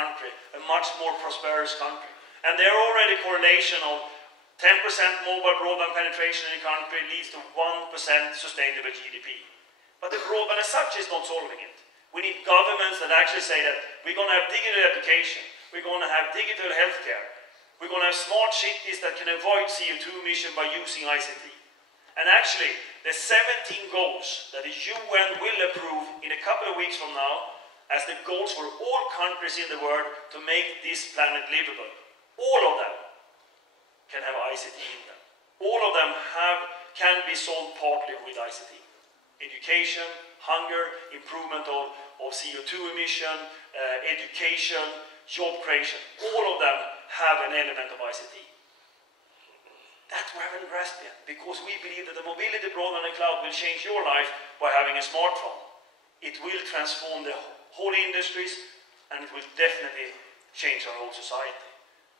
country, a much more prosperous country. And there are already correlation of 10% mobile broadband penetration in the country leads to 1% sustainable GDP. But the broadband as such is not solving it. We need governments that actually say that we're going to have digital education, we're going to have digital healthcare, we're going to have smart cities that can avoid CO2 emission by using ICT. And actually, the 17 goals that the UN will approve in a couple of weeks from now as the goals for all countries in the world to make this planet livable. All of them can have ICT in them. All of them can be solved partly with ICT. Education, hunger, improvement of CO2 emission, education, job creation. All of them have an element of ICT. That we haven't grasped yet, because we believe that the mobility, broadband and cloud will change your life by having a smartphone. It will transform the whole industries, and it will definitely change our whole society.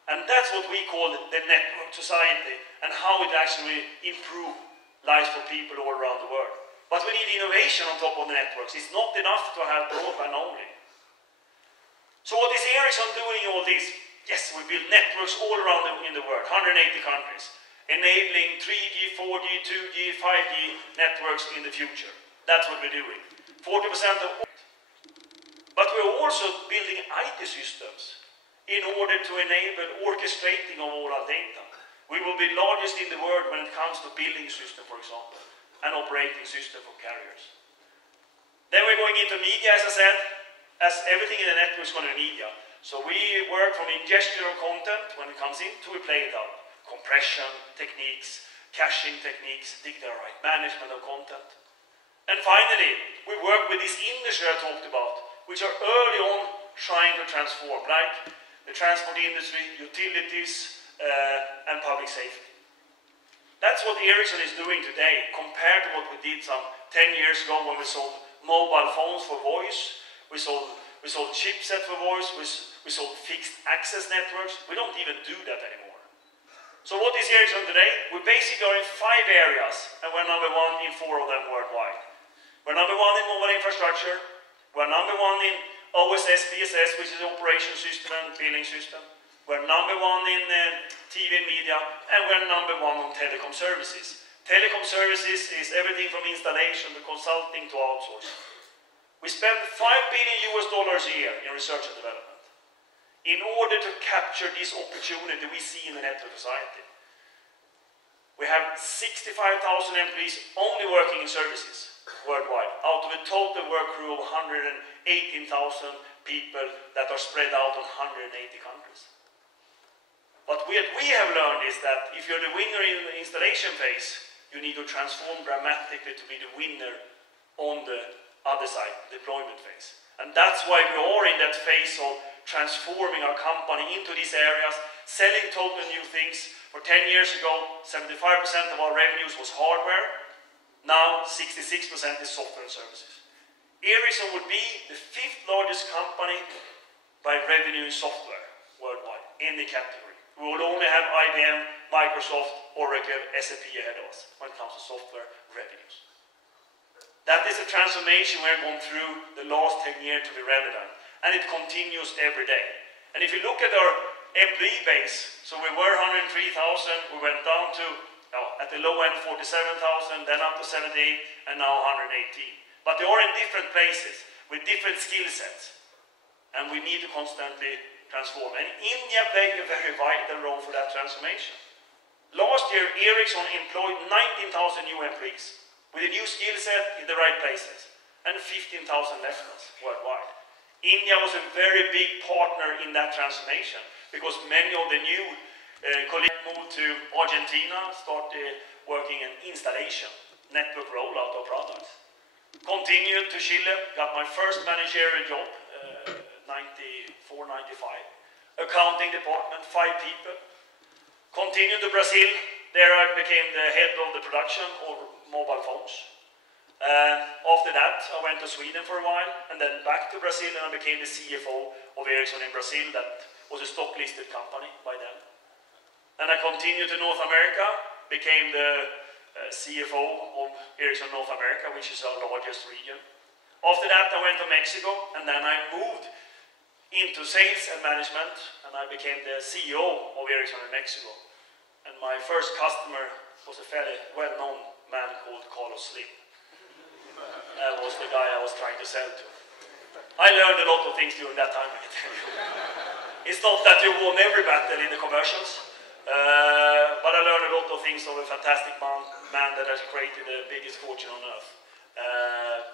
And that's what we call the network society, and how it actually improves lives for people all around the world. But we need innovation on top of the networks. It's not enough to have broadband only. So what is Ericsson doing in all this? Yes, we build networks all around in the world, 180 countries, enabling 3G, 4G, 2G, 5G networks in the future. That's what we're doing. 40% of all. But we're also building IT systems in order to enable orchestrating of all our data. We will be largest in the world when it comes to billing system, for example, and operating system for carriers. Then we're going into media, as I said, as everything in the network is going to be media. So we work from ingestion of content when it comes in to we play it out. Compression techniques, caching techniques, digital right management of content. And finally, we work with this industry I talked about, which are early on trying to transform, like the transport industry, utilities, and public safety. That's what Ericsson is doing today, compared to what we did some 10 years ago when we sold mobile phones for voice, we sold chipset for voice, we sold fixed access networks. We don't even do that anymore. So what is Ericsson today? We basically are in 5 areas, and we're number 1 in 4 of them worldwide. We're number 1 in mobile infrastructure, we're number 1 in OSS, BSS, which is operation system and billing system. We're number 1 in TV and media, and we're number 1 on telecom services. Telecom services is everything from installation to consulting to outsourcing. We spend $5 billion a year in research and development in order to capture this opportunity we see in the network society. We have 65,000 employees only working in services worldwide, out of a total work crew of 118,000 people that are spread out on 180 countries. What we have learned is that if you're the winner in the installation phase, you need to transform dramatically to be the winner on the other side, deployment phase. And that's why we are in that phase of transforming our company into these areas, selling totally new things. For 10 years ago, 75% of our revenues was hardware. Now 66% is software and services. Ericsson would be the 5th largest company by revenue in software worldwide, in the category. We will only have IBM, Microsoft, Oracle, SAP ahead of us when it comes to software revenues. That is a transformation we're going through the last 10 years to be relevant, and it continues every day. And if you look at our employee base, so we were 103,000, we went down to, at the low end, 47,000, then up to 78, and now 118. But they are in different places, with different skill sets, and we need to constantly transform. And India played a very vital role for that transformation. Last year, Ericsson employed 19,000 new employees, with a new skill set in the right places, and 15,000 left us worldwide. India was a very big partner in that transformation, because many of the new colleagues moved to Argentina, started working in installation, network rollout of products. Continued to Chile, got my first managerial job, 94, 95. Accounting department, 5 people. Continued to Brazil, there I became the head of the production of mobile phones. After that, I went to Sweden for a while, and then back to Brazil, and I became the CFO of Ericsson in Brazil. That was a stock-listed company by then. And I continued to North America, became the CFO of Ericsson North America, which is our largest region. After that, I went to Mexico, and then I moved into sales and management, and I became the CEO of Ericsson in Mexico. And my first customer was a fairly well-known man called Carlos Slim. That was the guy I was trying to sell to. I learned a lot of things during that time, I can tell you. It's not that you won every battle in the commercials, but I learned a lot of things of a fantastic man that has created the biggest fortune on earth.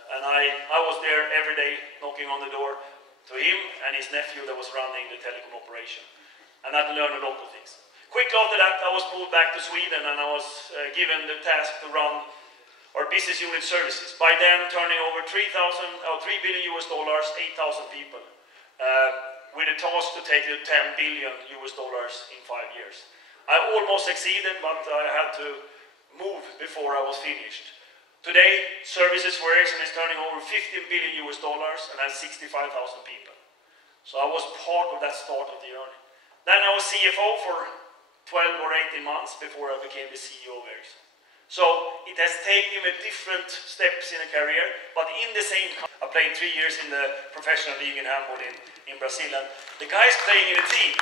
And I was there every day knocking on the door to him and his nephew that was running the telecom operation. And I learned a lot of things. Quickly after that, I was moved back to Sweden and I was given the task to run our business unit services. By then, turning over $3 billion US, 8,000 people, with a task to take the $10 billion US in 5 years. I almost succeeded, but I had to move before I was finished. Today, services for Ericsson is turning over $15 billion US and has 65,000 people. So I was part of that start of the journey. Then I was CFO for 12 or 18 months before I became the CEO of Ericsson. So it has taken me different steps in a career, but in the same time, I played 3 years in the professional league in handball in Brazil, and the guys playing in a team,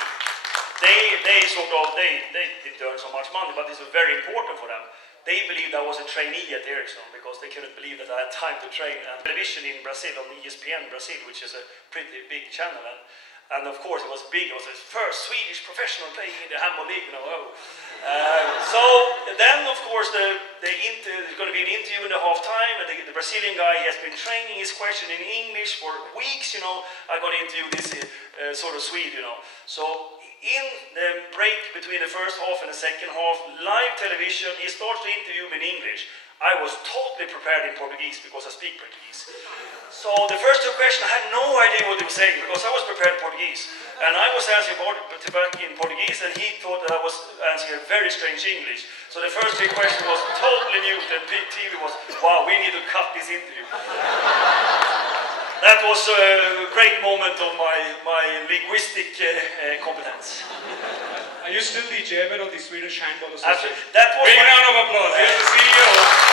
they didn't earn so much money, but it's very important for them. They believed I was a trainee at Ericsson because they couldn't believe that I had time to train. And television in Brazil, on ISB Brazil, which is a pretty big channel, and of course it was big. It was the first Swedish professional playing in the handball league. So then, of course, there's going to be an interview in the half time, and the Brazilian guy, he has been training his question in English for weeks. I got into this sort of Swede. So in the break between the first half and the second half, live television, he starts to interview me in English. I was totally prepared in Portuguese because I speak Portuguese. So the first two questions, I had no idea what he was saying because I was prepared in Portuguese. And I was answering back in Portuguese, and he thought that I was answering very strange English. So the first three questions was totally mute, and TV was, wow, we need to cut this interview. That was a great moment of my linguistic competence. Are you still the chairman of the Swedish Handball Association? That was big round of applause. Here's the CEO.